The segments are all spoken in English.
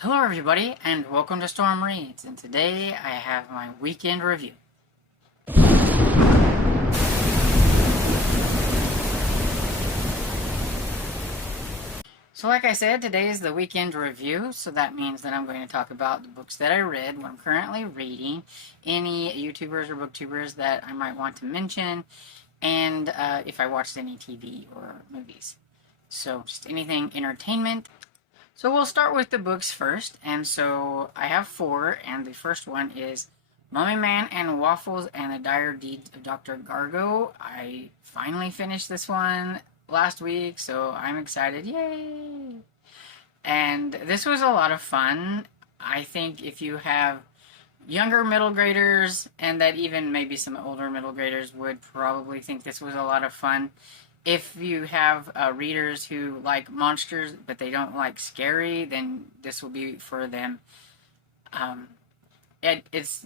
Hello everybody, and welcome to Storm Reads, and today I have my weekend review. So like I said, today is the weekend review, so that means that I'm going to talk about the books that I read, what I'm currently reading, any YouTubers or booktubers that I might want to mention, and if I watched any TV or movies. So just anything entertainment. So we'll start with the books first, and so I have four, and the first one is Mummy Man and Waffles and the Dire Deeds of Dr. Gargo. I finally finished this one last week, so I'm excited. Yay! And this was a lot of fun. I think if you have younger middle graders, and that even maybe some older middle graders would probably think this was a lot of fun. If you have readers who like monsters but they don't like scary, then this will be for them. It's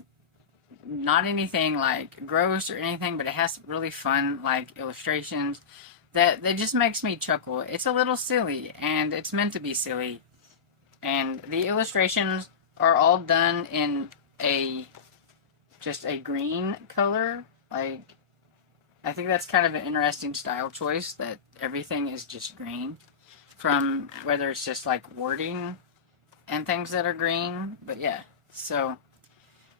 not anything like gross or anything, but it has really fun like illustrations that just makes me chuckle. It's a little silly, and it's meant to be silly. And the illustrations are all done in a just a green color. Like, I think that's kind of an interesting style choice, that everything is just green, from whether it's just like wording and things that are green. But yeah, so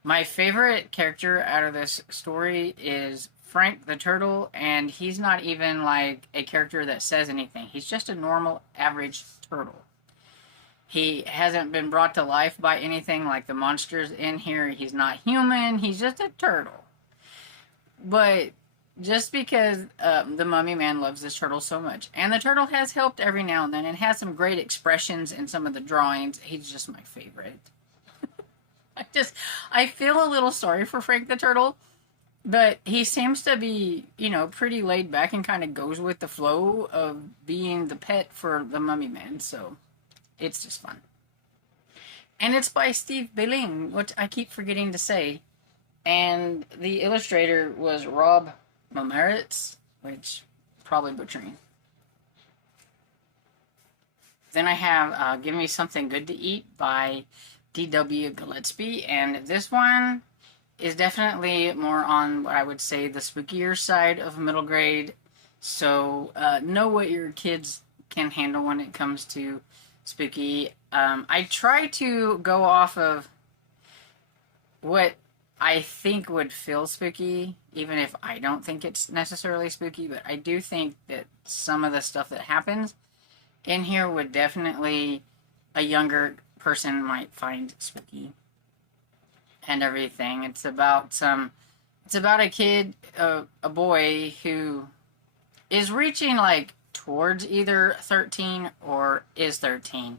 my favorite character out of this story is Frank the Turtle, and he's not even like a character that says anything. He's just a normal, average turtle. He hasn't been brought to life by anything like the monsters in here. He's not human. He's just a turtle. But just because the Mummy Man loves this turtle so much, and the turtle has helped every now and then and has some great expressions in some of the drawings, he's just my favorite. I feel a little sorry for Frank the Turtle, but he seems to be, pretty laid back and kind of goes with the flow of being the pet for the Mummy Man, so it's just fun. And it's by Steve Billing, which I keep forgetting to say. And the illustrator was Rob Mamaritz, which probably butchering. Then I have Give Me Something Good to Eat by D.W. Gillespie, and this one is definitely more on what I would say the spookier side of middle grade. So know what your kids can handle when it comes to spooky. I try to go off of what I think would feel spooky, even if I don't think it's necessarily spooky, but I do think that some of the stuff that happens in here would definitely a younger person might find spooky and everything. It's about a kid, a boy who is reaching like towards either 13 or is 13,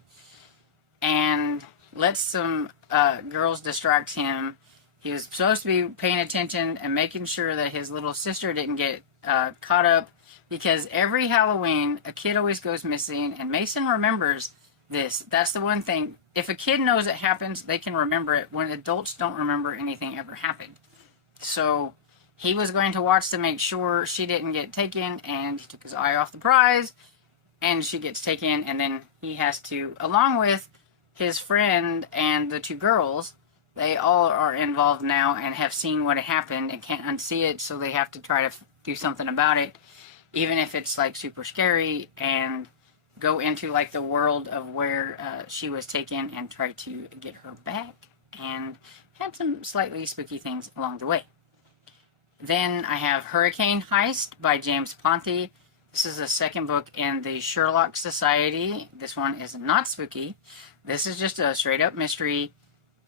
and lets some girls distract him. He was supposed to be paying attention and making sure that his little sister didn't get caught up, because every Halloween a kid always goes missing, and Mason remembers this. That's the one thing. If a kid knows it happens, they can remember it, when adults don't remember anything ever happened. So he was going to watch to make sure she didn't get taken, and he took his eye off the prize, and she gets taken, and then he has to, along with his friend and the two girls, they all are involved now and have seen what happened and can't unsee it, so they have to try to do something about it, even if it's like super scary, and go into like the world of where she was taken and try to get her back, and had some slightly spooky things along the way. Then I have Hurricane Heist by James Ponti. This is the second book in the Sherlock Society. This one is not spooky. This is just a straight up mystery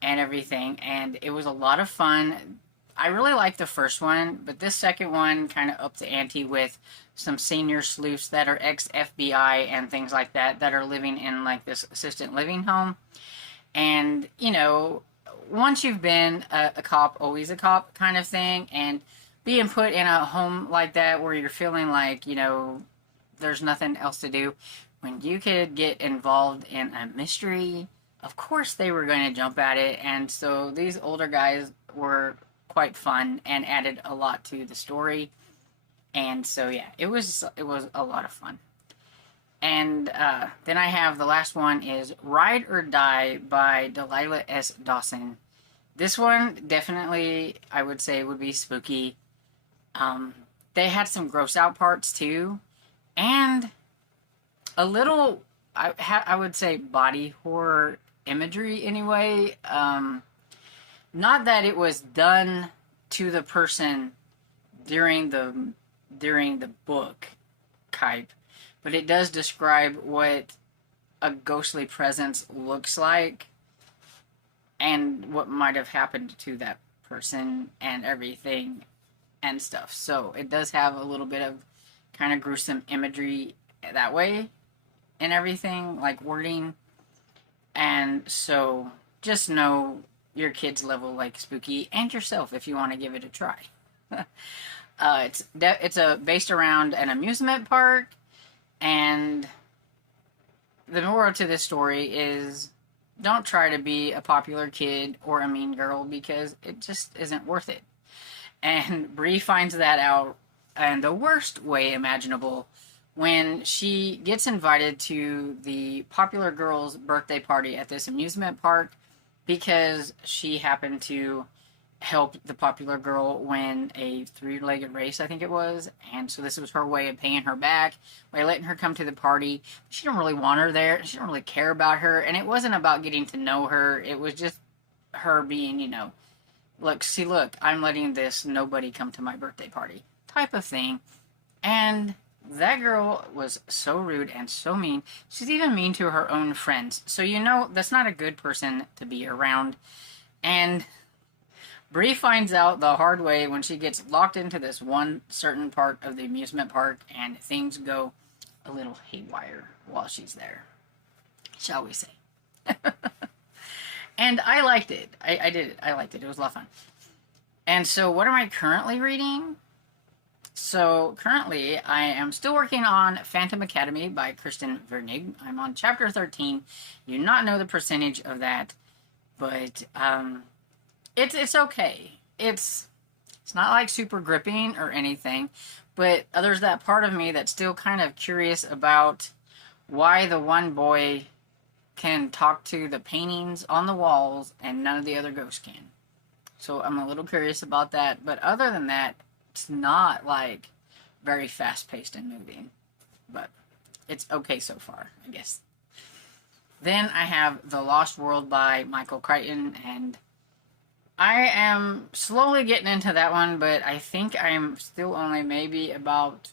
and everything, and it was a lot of fun. I really liked the first one, but this second one kind of upped the ante with some senior sleuths that are ex-FBI and things like that are living in like this assisted living home. And, once you've been a cop, always a cop kind of thing, and being put in a home like that where you're feeling like, there's nothing else to do, when you could get involved in a mystery, of course they were going to jump at it. And so these older guys were quite fun and added a lot to the story. And so yeah, it was a lot of fun. And then I have the last one is Ride or Die by Delilah S. Dawson. This one definitely, I would say, would be spooky. Um, they had some gross out parts too, and a little, I would say, body horror imagery anyway. Not that it was done to the person during the book type, but it does describe what a ghostly presence looks like and what might have happened to that person and everything and stuff. So it does have a little bit of kind of gruesome imagery that way and everything, like wording. And so just know your kids level like spooky, and yourself if you want to give it a try. It's based around an amusement park, and the moral to this story is don't try to be a popular kid or a mean girl, because it just isn't worth it. And Bree finds that out in the worst way imaginable when she gets invited to the popular girl's birthday party at this amusement park, because she happened to help the popular girl win a three-legged race, I think it was. And so this was her way of paying her back by letting her come to the party. She didn't really want her there. She didn't really care about her. And it wasn't about getting to know her. It was just her being, look, I'm letting this nobody come to my birthday party type of thing. And that girl was so rude and so mean. She's even mean to her own friends. So that's not a good person to be around. And Bree finds out the hard way when she gets locked into this one certain part of the amusement park, and things go a little haywire while she's there, shall we say. And I liked it. I did it. I liked it. It was a lot of fun. And so what am I currently reading? So currently I am still working on Phantom Academy by Kristen Vernig. I'm on chapter 13. You do not know the percentage of that, but it's okay. It's not like super gripping or anything, but there's that part of me that's still kind of curious about why the one boy can talk to the paintings on the walls and none of the other ghosts can. So I'm a little curious about that, but other than that, it's not like very fast-paced and moving, but it's okay so far, I guess. Then I have The Lost World by Michael Crichton, and I am slowly getting into that one, but I think I'm still only maybe about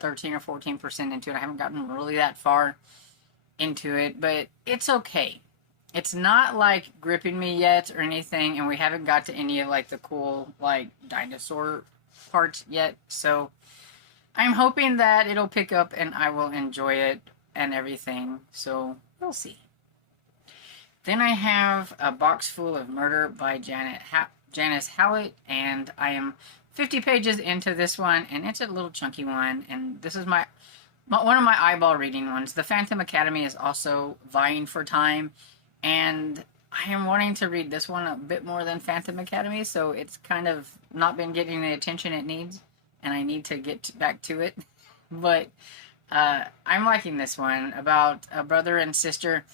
13 or 14% into it. I haven't gotten really that far into it, but it's okay. It's not like gripping me yet or anything, and we haven't got to any of like the cool like dinosaur parts yet, so I'm hoping that it'll pick up and I will enjoy it and everything, so we'll see. Then I have A Box Full of Murder by Janice Hallett, and I am 50 pages into this one, and it's a little chunky one, and this is one of my eyeball reading ones. The Phantom Academy is also vying for time, and I am wanting to read this one a bit more than Phantom Academy, so it's kind of not been getting the attention it needs, and I need to get back to it. But I'm liking this one, about a brother and sister.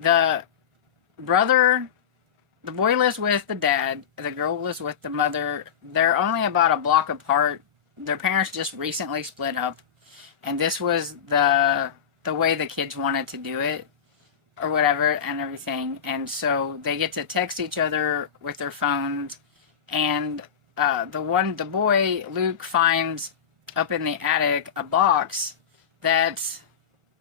The boy lives with the dad, the girl lives with the mother. They're only about a block apart. Their parents just recently split up, and this was the way the kids wanted to do it, or whatever, and everything. And so they get to text each other with their phones, and the boy, Luke, finds up in the attic a box that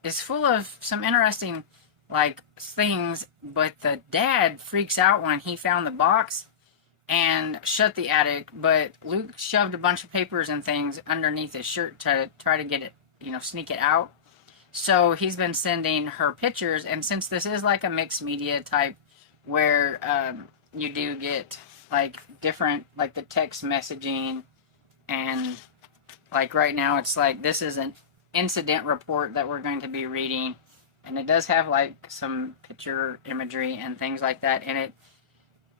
is full of some interesting like things, but the dad freaks out when he found the box and shut the attic, but Luke shoved a bunch of papers and things underneath his shirt to try to get it, sneak it out. So he's been sending her pictures, and since this is like a mixed media type where you do get like different, like the text messaging, and like right now it's like this is an incident report that we're going to be reading, and it does have like some picture imagery and things like that in it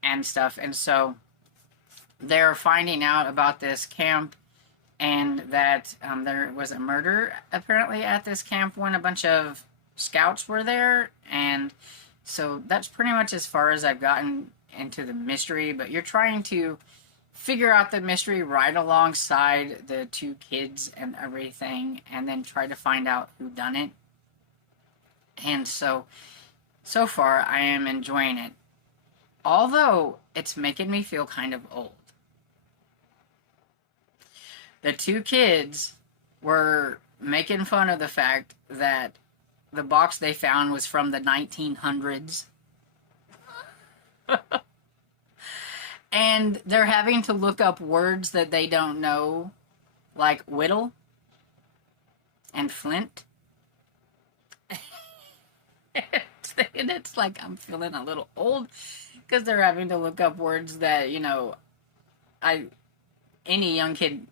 and stuff. And so they're finding out about this camp and that there was a murder apparently at this camp when a bunch of scouts were there. And so that's pretty much as far as I've gotten into the mystery, but you're trying to figure out the mystery right alongside the two kids and everything, and then try to find out who done it. And so far I am enjoying it, although it's making me feel kind of old. The two kids were making fun of the fact that the box they found was from the 1900s. And they're having to look up words that they don't know, like whittle and flint. And it's like I'm feeling a little old because they're having to look up words that, you know, any young kid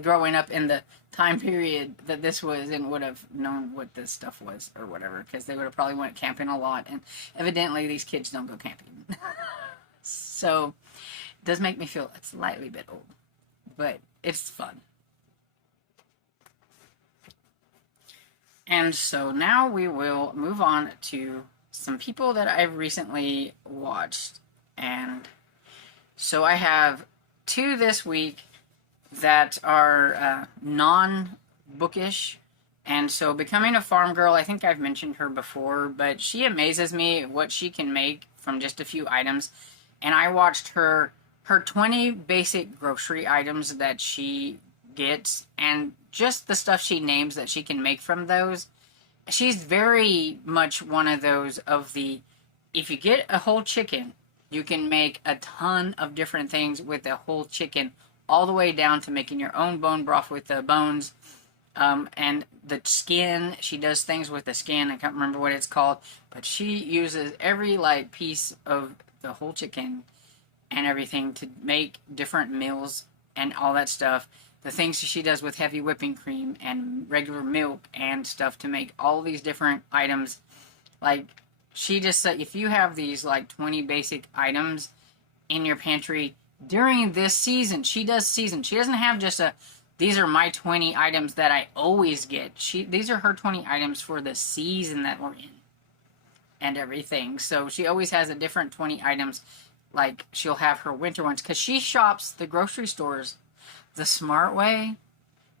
growing up in the time period that this was in would have known what this stuff was or whatever, because they would have probably went camping a lot, and evidently these kids don't go camping. So it does make me feel a slightly bit old, but it's fun. And so now we will move on to some people that I've recently watched. And so I have two this week that are non-bookish. And so Becoming a Farm Girl, I think I've mentioned her before, but she amazes me what she can make from just a few items. And I watched her 20 basic grocery items that she gets, and just the stuff she names that she can make from those. She's very much one of those of the, if you get a whole chicken, you can make a ton of different things with a whole chicken, all the way down to making your own bone broth with the bones. And the skin, she does things with the skin. I can't remember what it's called, but she uses every like piece of the whole chicken and everything to make different meals and all that stuff. The things she does with heavy whipping cream and regular milk and stuff to make all these different items. Like, she just said, if you have these like 20 basic items in your pantry during this season, she does season. She doesn't have just these are my 20 items that I always get. These are her 20 items for the season that we're in and everything. So she always has a different 20 items. Like, she'll have her winter ones, because she shops the grocery stores the smart way,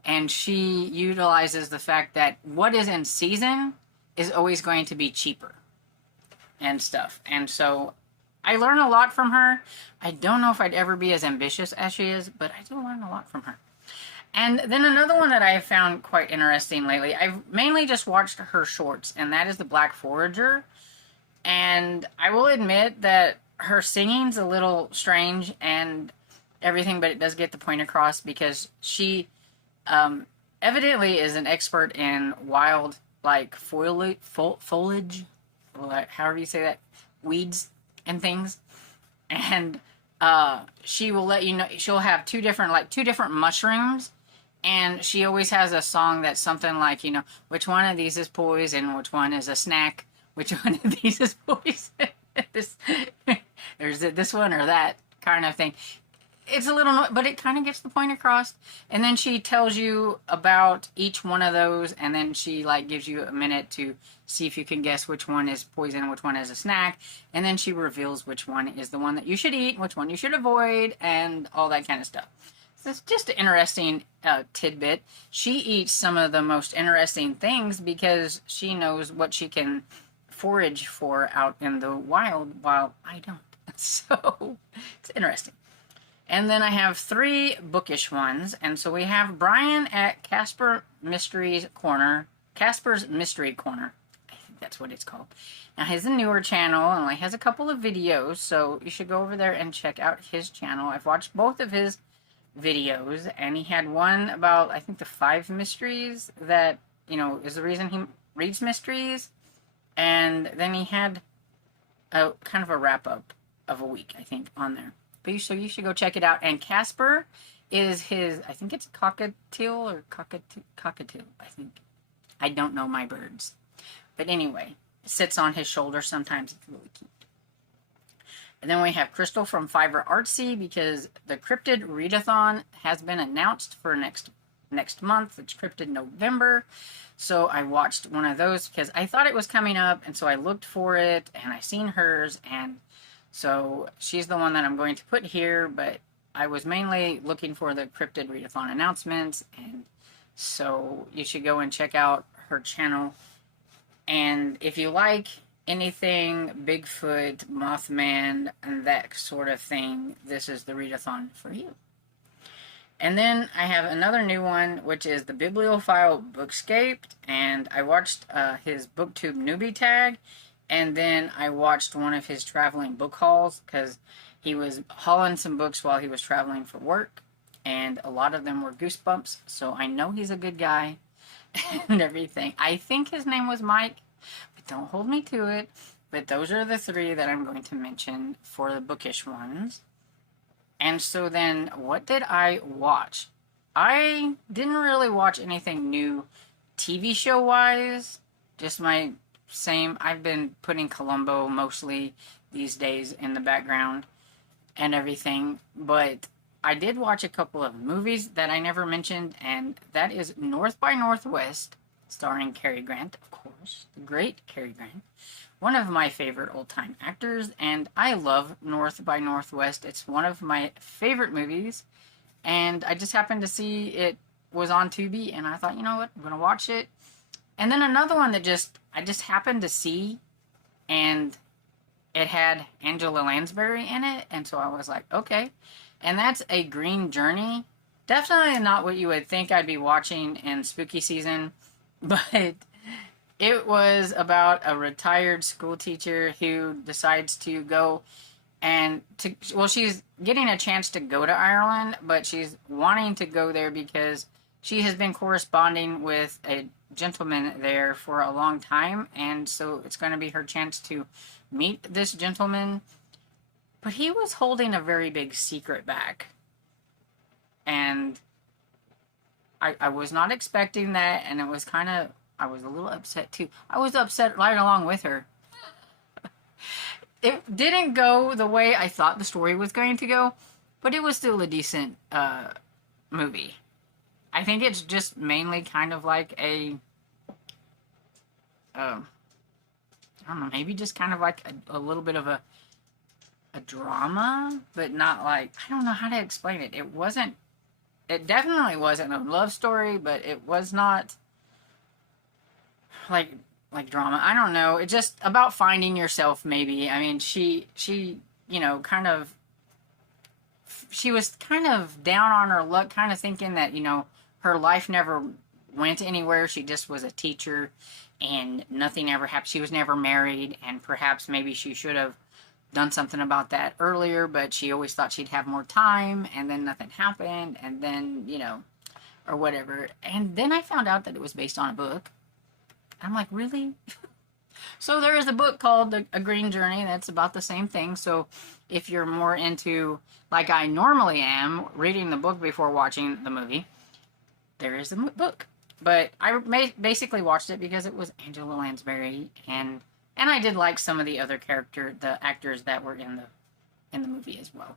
and she utilizes the fact that what is in season is always going to be cheaper and stuff. And so I learn a lot from her. I don't know if I'd ever be as ambitious as she is, but I do learn a lot from her. And then another one that I have found quite interesting lately, I've mainly just watched her shorts, and that is the Black Forager. And I will admit that her singing's a little strange and everything, but it does get the point across, because she evidently is an expert in wild, like, foliage, or however you say that, weeds and things. And she will let you know, she'll have two different mushrooms, and she always has a song that's something like, you know, which one of these is poison, which one is a snack, which one of these is poison, there's this one or that kind of thing. It's a little, but it kind of gets the point across. And then she tells you about each one of those, and then she like gives you a minute to see if you can guess which one is poison, which one is a snack, and then she reveals which one is the one that you should eat, which one you should avoid, and all that kind of stuff. So it's just an interesting tidbit. She eats some of the most interesting things because she knows what she can forage for out in the wild, while I don't. So it's interesting. And then I have 3 bookish ones. And so we have Brian at Casper's Mystery Corner. I think that's what it's called. Now, he's a newer channel and only has a couple of videos, so you should go over there and check out his channel. I've watched both of his videos, and he had one about, I think, the 5 mysteries that, you know, is the reason he reads mysteries. And then he had a kind of a wrap-up of a week, I think, on there. So you should go check it out. And Casper is his, I think it's cockatiel or cockatiel, I think. I don't know my birds. But anyway, it sits on his shoulder sometimes. It's really cute. And then we have Crystal from Fiverr Artsy, because the Cryptid Readathon has been announced for next month. It's Cryptid November. So I watched one of those because I thought it was coming up, and so I looked for it, and I seen hers, and so she's the one that I'm going to put here, but I was mainly looking for the Cryptid Readathon announcements, and so you should go and check out her channel. And if you like anything Bigfoot, Mothman, and that sort of thing, this is the readathon for you. And then I have another new one, which is the Bibliophile Bookscape, and I watched his BookTube newbie tag, and then I watched one of his traveling book hauls, because he was hauling some books while he was traveling for work, and a lot of them were Goosebumps, so I know he's a good guy and everything. I think his name was Mike, but don't hold me to it. But those are the three that I'm going to mention for the bookish ones. And so then, what did I watch? I didn't really watch anything new TV show-wise. Just my same. I've been putting Columbo mostly these days in the background and everything. But I did watch a couple of movies that I never mentioned, and that is North by Northwest, starring Cary Grant, of course, the great Cary Grant, one of my favorite old-time actors, and I love North by Northwest. It's one of my favorite movies, and I just happened to see it was on Tubi, and I thought, you know what, I'm going to watch it. And then another one that I just happened to see, and it had Angela Lansbury in it, and so I was like, okay. And that's A Green Journey. Definitely not what you would think I'd be watching in spooky season, but it was about a retired school teacher who decides to go and she's getting a chance to go to Ireland, but she's wanting to go there because she has been corresponding with a gentleman there for a long time, and so it's going to be her chance to meet this gentleman. But he was holding a very big secret back, and I was not expecting that, and it was kind of, I was a little upset too. I was upset right along with her. It didn't go the way I thought the story was going to go, but it was still a decent movie. I think it's just mainly kind of like a, I don't know, maybe just kind of like a little bit of a drama, but not like, I don't know how to explain it. It definitely wasn't a love story, but it was not like drama. I don't know. It's just about finding yourself, maybe. I mean, she, you know, she was kind of down on her luck, kind of thinking that, you know, her life never went anywhere. She just was a teacher and nothing ever happened. She was never married, and perhaps maybe she should have done something about that earlier, but she always thought she'd have more time, and then nothing happened, and then, you know, or whatever. And then I found out that it was based on a book. I'm like, really? So there is a book called A Green Journey that's about the same thing. So if you're more into, like I normally am, reading the book before watching the movie, there is the book. But I basically watched it because it was Angela Lansbury, and I did like some of the other the actors that were in the movie as well.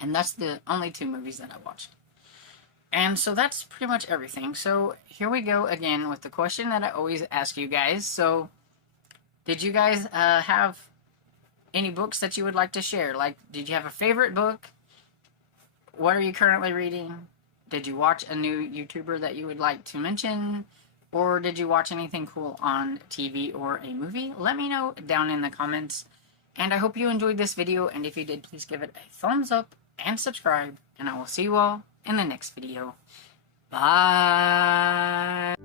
And that's the only two movies that I watched. And so that's pretty much everything. So here we go again with the question that I always ask you guys. So did you guys have any books that you would like to share? Like, did you have a favorite book? What are you currently reading? Did you watch a new YouTuber that you would like to mention? Or did you watch anything cool on TV or a movie? Let me know down in the comments. And I hope you enjoyed this video. And if you did, please give it a thumbs up and subscribe. And I will see you all in the next video. Bye.